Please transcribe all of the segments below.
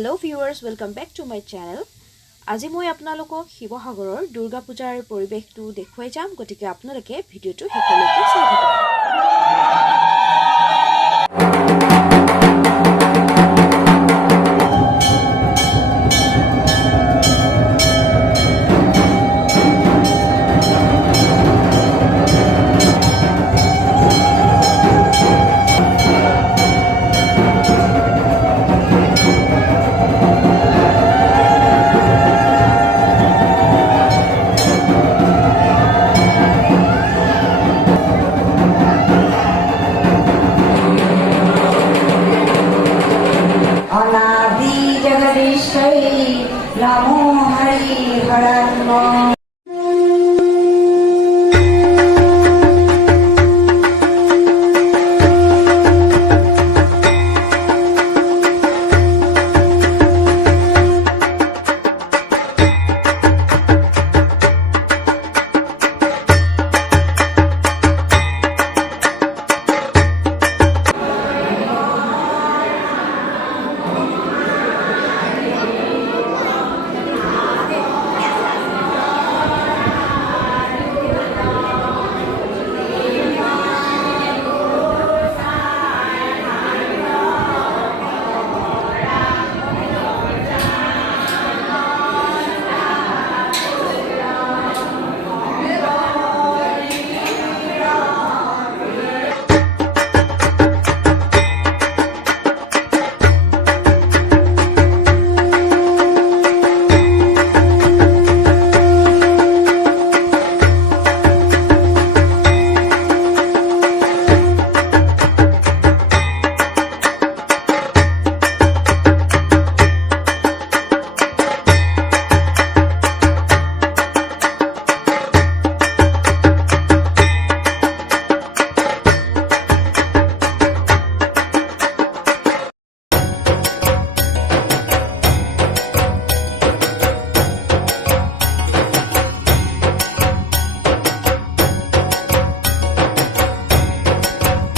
Hello viewers, welcome back to my channel. আজি মই আপোনালোকক শিৱসাগৰৰ দুৰ্গা পূজাৰ পৰিবেশটো দেখুৱাই যাম গতিকে আপোনালোকে ভিডিওটো শেষলৈকে চাই থাকক। नमो हरि हरन्नो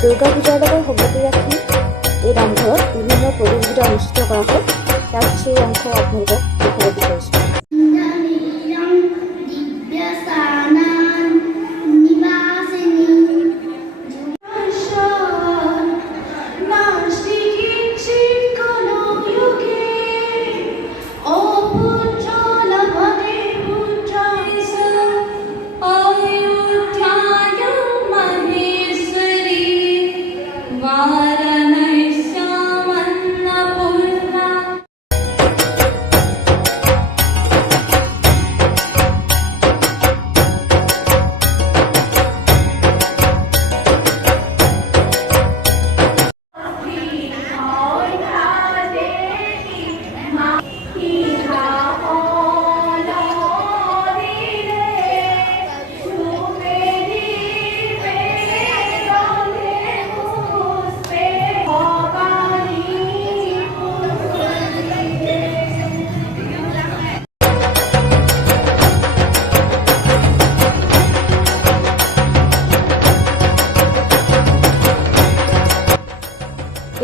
দুৰ্গা পূজাৰ লগত সংগতি ৰাখি এই নামঘৰত বিভিন্ন প্ৰতিযোগিতা অনুষ্ঠিত কৰা হয় তাৰ কিছু অংশ আপোনালোকক দেখাব বিচাৰিছোঁ।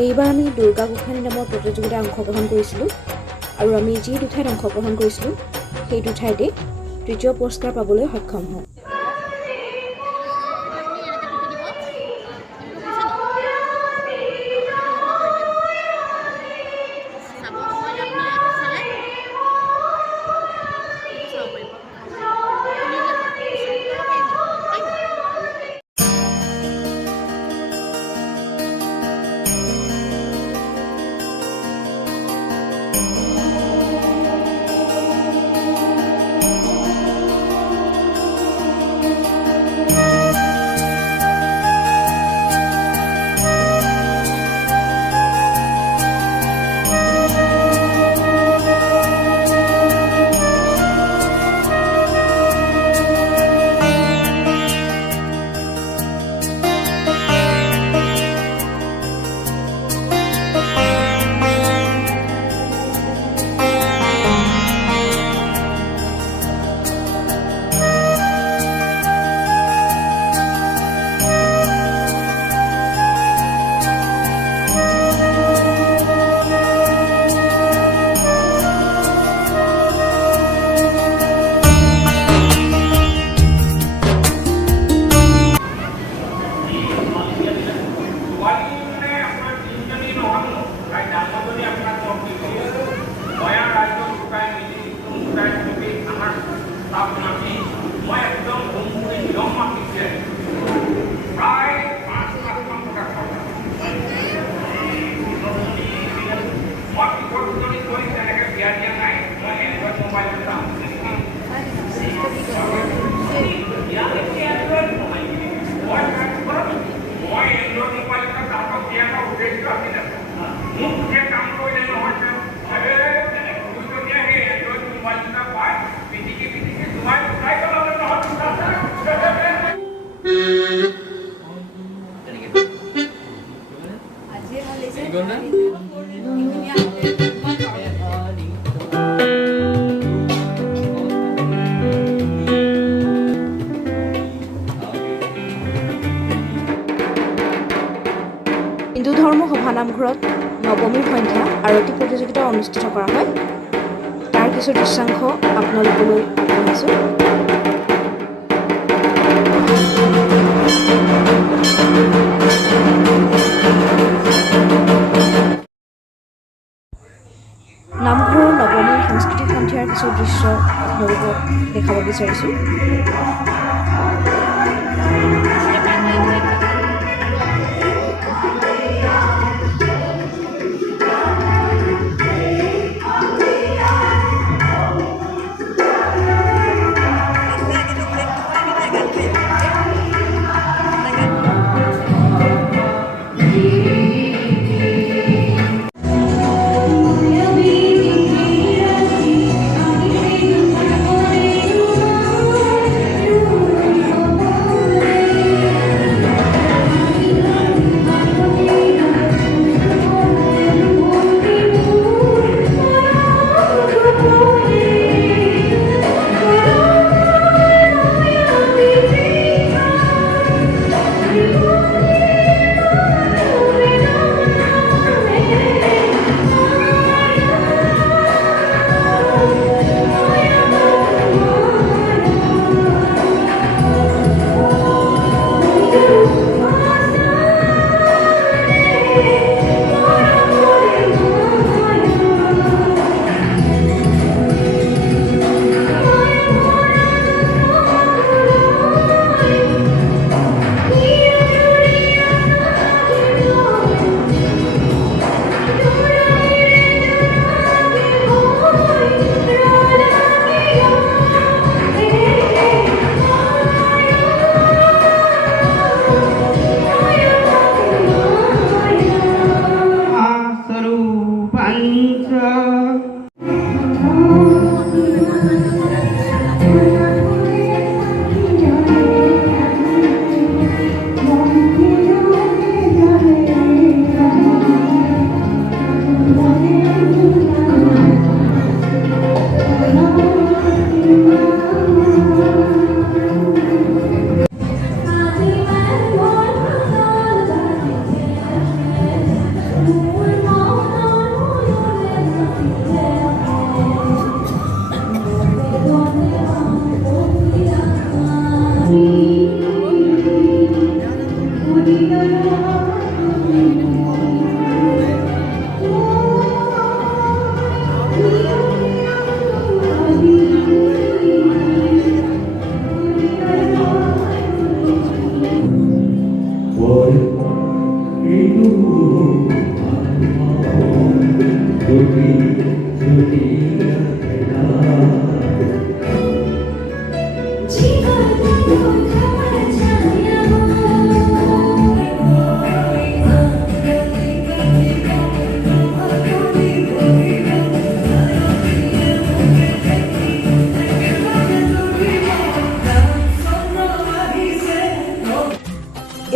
এইবাৰ আমি দুৰ্গা গোসাঁনী নামৰ প্ৰতিযোগিতাত অংশগ্ৰহণ কৰিছিলোঁ আৰু আমি যি দুঠাইত অংশগ্ৰহণ কৰিছিলোঁ সেই দুঠাইতে তৃতীয় পুৰস্কাৰ পাবলৈ সক্ষম হওঁ। হিন্দু ধৰ্ম সভা নামঘৰত নৱমীৰ সন্ধ্যা আৰতি প্ৰতিযোগিতা অনুষ্ঠিত কৰা হয়। তাৰ কিছু দৃশ্যাংশ আপোনালোকলৈ আগবঢ়াইছোঁ। নামঘৰৰ নৱমীৰ সাংস্কৃতিক সন্ধিয়াৰ কিছু দৃশ্য আপোনালোকক দেখাব বিচাৰিছোঁ।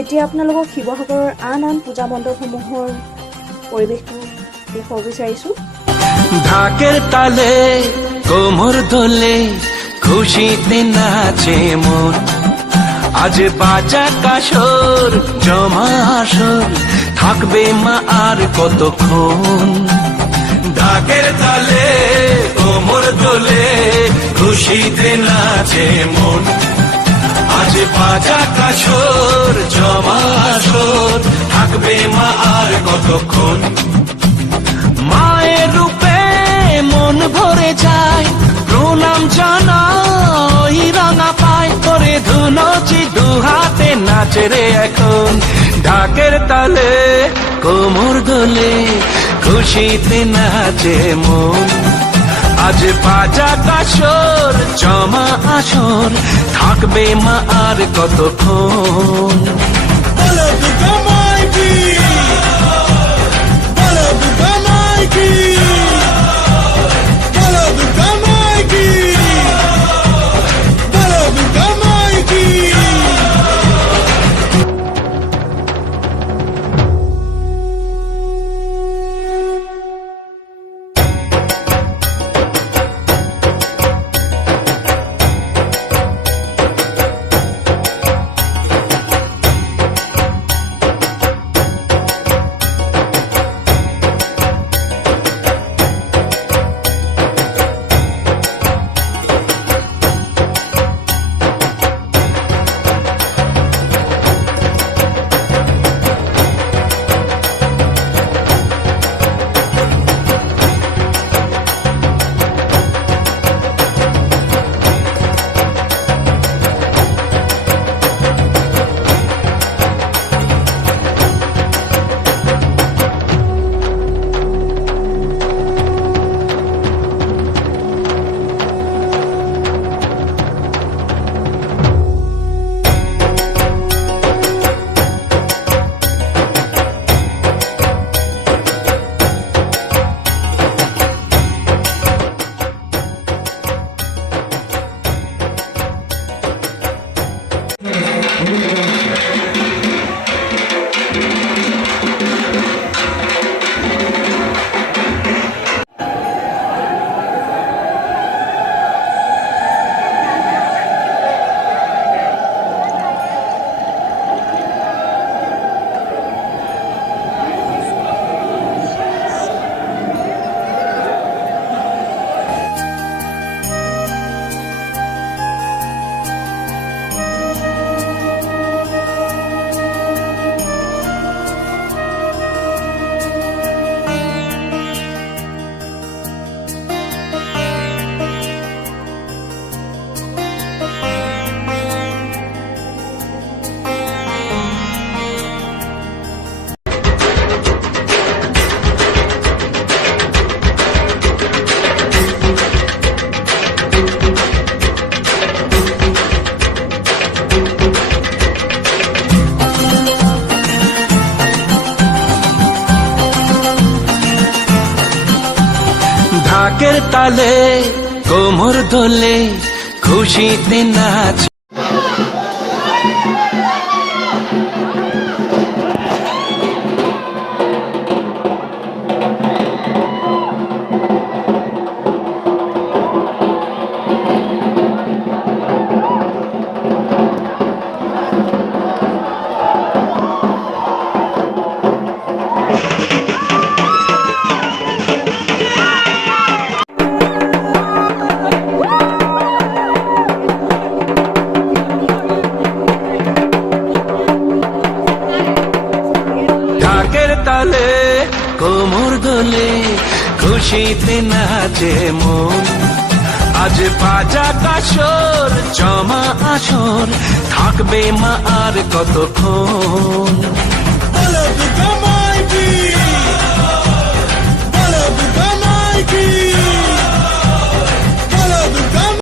এতিয়া আপোনালোকক শিৱসাগৰৰ আন পূজা মণ্ডপসমূহৰ পৰিৱেশটো দেখুৱাব বিচাৰিছোঁ। ঢাকের তালে কোমর দোলে খুশিতে নাচে মন, আজ বাজা কাসর জমা আসর থাকবে মা আর কতক্ষণ। ঢাকের তালে কোমর দোলে খুশিতে নাচে মন, আজ বাজা কাসর জমা আসর থাকবে মা আর কতক্ষণ। মায়ের রূপে মন ভরে যায়, প্রণাম জানাই রাঙা পায় করে ধুনচি দুহাত নাচে রে এখন ঢাকের তালে কোমর দোলে খুশিতে নাচে মন আজ বাজা কাসর জমা আসর থাকবে মা আর কতক্ষণ বলো দুর্গা মাই কি বলো দুর্গা মাই কি বলো দুর্গা মাই কি বলো দুর্গা মাই কি ঢাকের তালে কোমর দোলে খুশিতে নাচ তালে কোমর দোলে খুশিতে নাচে মন আজ বাজা কাসর জমা আসর থাকবে মা আর কতক্ষণ বলো দুর্গা